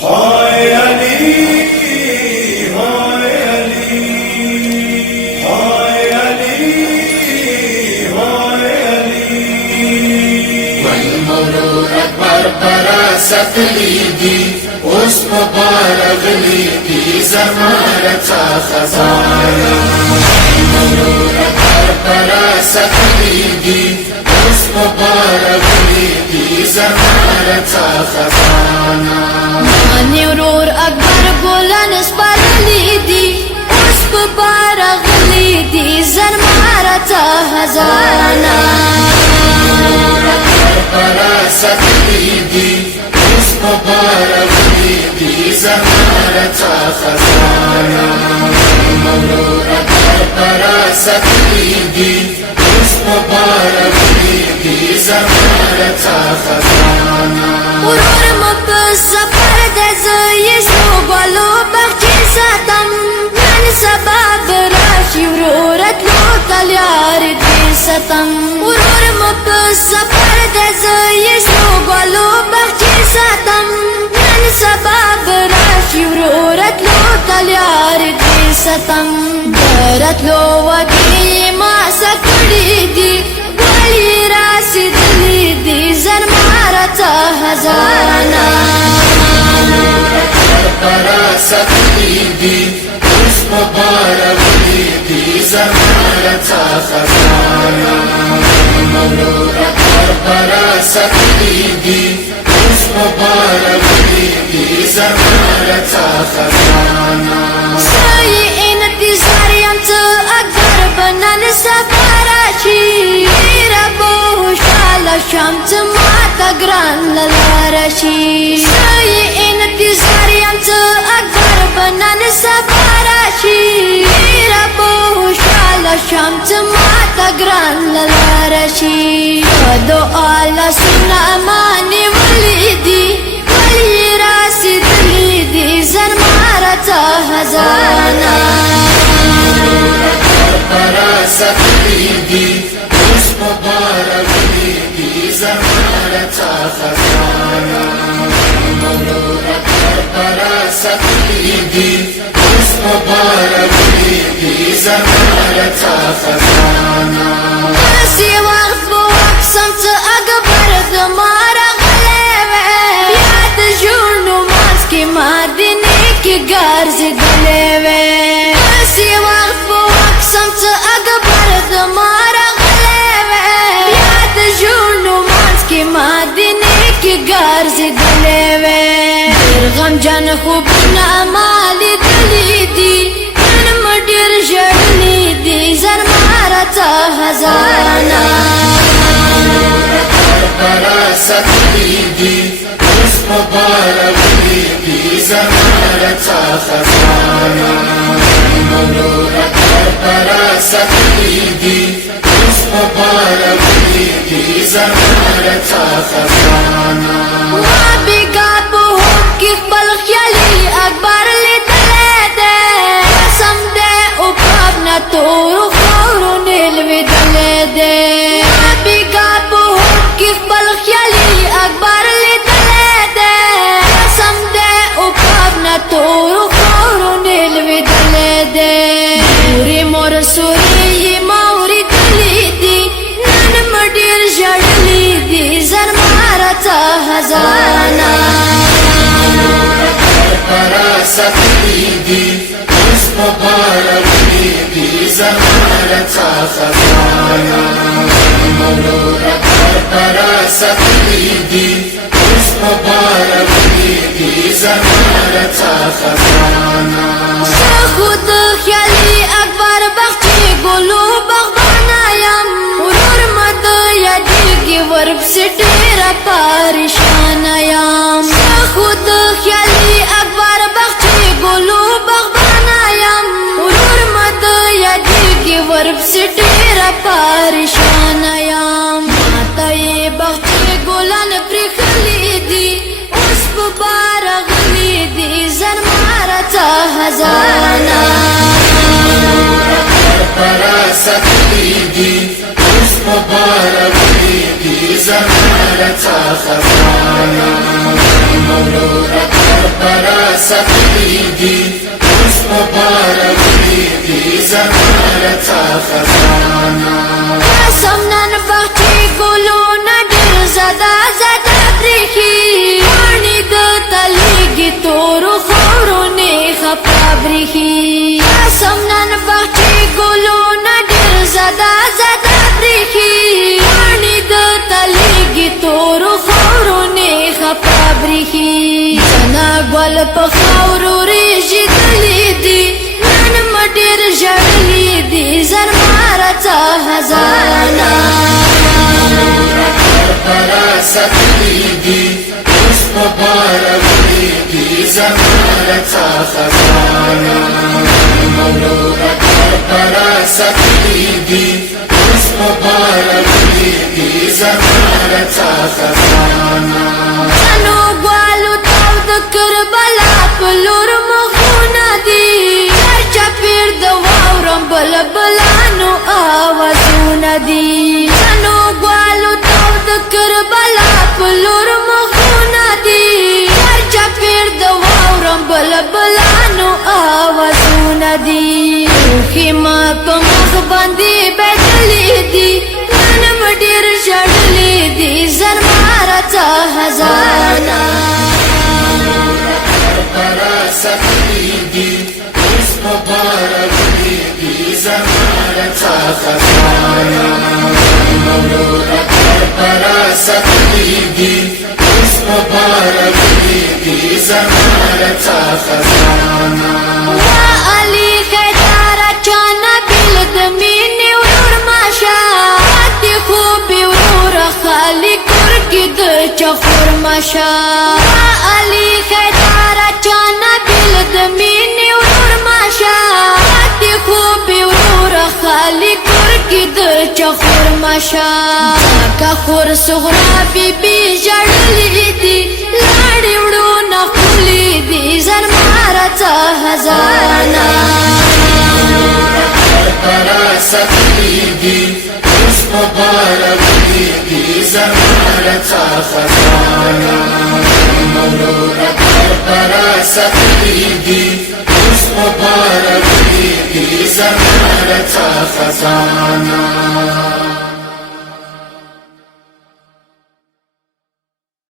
हाय अली, हाय अली, हाय अली, हाय अली। والمرور أكبر براست ليدي وسط مبارك ليدي زمارة خزانة. المرور أكبر براست ليدي وسط مبارك ليدي زمارة خزانة. ماني ورور اکبر ګلان سپارلي دي اوس په بار غلي دي زرماره ته خزانه. براست ليدي وسط مبارك ليدي زمارة خزانة. المرور أكبر براست ليدي وسط مبارك ليدي زمارة خزانة. ورور مو په سفر د زه یې سرو ګلو بخچې ساتم نن سبا به راشي وروره تلو تلیار دې ستم. ورور مو په سفر د زه یې سرو ګلو بخچې ساتم نن سبا به راشي وروره تلو تلیار دې ستم. د راتلو وږي ما سکړي دي ولې راسېدلي دي زرماره ته خزانه. براست ليدي وسط مبارك ليدي زمارة خزانة. المرور أكبر براست ليدي وسط مبارك ليدي زمارة خزانة. سایه انتظار یم ته اکبر به نن سبا راشي ربو خوشحاله شم ته ماته ګران له لاره شي. سایه انتظار یم ته اکبر به نن سبا راشي ربو خوشحاله شم ته ماته ګران له لاره شي. په دعا لاسونه ما نیولي دي ولې راسېدلي دي زرماره ته خزانه. براست ليدي وسط مبارك ليدي زمارة خزانة. المرور أكبر براست ليدي وسط مبارك ليدي زمارة خزانة. داسې وخت به واکسم څه اکبر د ما راغلی وی بیا د ژوندو منځ کې ما د نیکې ګرځېدلی وی. داسې وخت به واکسم څه اکبر د ما راغلی وی بیا د ژوندو منځ کې ما د نیکې ګرځېدلی وی. ډېر غمجن خوبونه ما لیدلي دي نن مې ډېر ژړلي دي زرماره ته خزانه. براست ليدي وسط مبارك ليدي زمارة خزانة. المرور أكبر براست ليدي وسط مبارك ليدي زمارة خزانة. ما بیگا په خوب کې خپل خیالي اکبر لیدلی دی قسم دی او پاک نه تورو خاورو نه لوېدلی دی. ما بیگا په خوب کې خپل خیالي اکبر لیدلی دی قسم دی او پاک نه تورو خاورو نه لوېدلی دی. مورې مور سورې یې ما اورېدلي دي نن مې ډېر ژړلي دي زرماره ته خزانه. براست ليدي وسط مبارك ليدي زمارة خزانة. المرور أكبر براست ليدي وسط مبارك ليدي زمارة خزانة. زه خو د خیالي اکبر بخچې ګلو باغبانه یم ورور مې د یادېږي ورپسې ډېره پریشانه یم. زه خو د خیالي اکبر بخچې ګلو باغبانه یم ورور مې د یادېږي ورپسې ډېره پریشانه یم. ماته یې بخچې ګلان پرېښلي دي اوس په بار غلي دي زرماره ته خزانه. براست ليدي وسط مبارك ليدي زمارة خزانة. المرور أكبر سخیدی اوس مبارک دی زمارتا خزانا قسم نن بخچی گلونه ډېر زده زده بریښي پاڼې د تلیږي تورو خاورو خپه بریښي قسم نن بخچی گلونه ډېر زده زده بریښي پاڼې د تلیږي تورو خاورو خپه بریښي زنا ګل په خاورو رېژېدلې دي نن مې ډېر ژړلي دي زرماره څه خزانه کربلا سخیدی اوس مبارک دی زمارتا خزانا مولونا کربلا سخیدی اوس مبارک دی زمارتا خزانا څنو ګوالو تاو د کربلا په لور مخونه دي چاپېر د واورم بلبلانو آوازونه دي څنو ګوالو تاو د کربلا په لور مخونه دي چاپېر د واورم بلبلانو آوازونه دي اوښې ما په مخ باندې بدلې دي نن مې ډېر ژړلې دي زرماره څه خزانه کربلا سخیدی اوس مبارک دی زمارتا خزانا مولونا کربلا سخیدی اوس مبارک دی زمارتا خزانا وا علي خیدار چانا بل د مینې ورور ماشه پاتې خوبې وروره خالي کور کې د چخور ماشه وا علي خیدار چانا بل د مینې ورور ماشه پاتې خوبې وروره خالي کور کې د چخور ماشه کا خور صغرا بیبي ژړلې دي لاړې وړونه ښکلې دي زرماره څه خزانه کربلا سخیدی اوس مبارک دی زمارتا خزانا مولونا کربلا سخیدی اوس مبارک دی زمارتا خزانا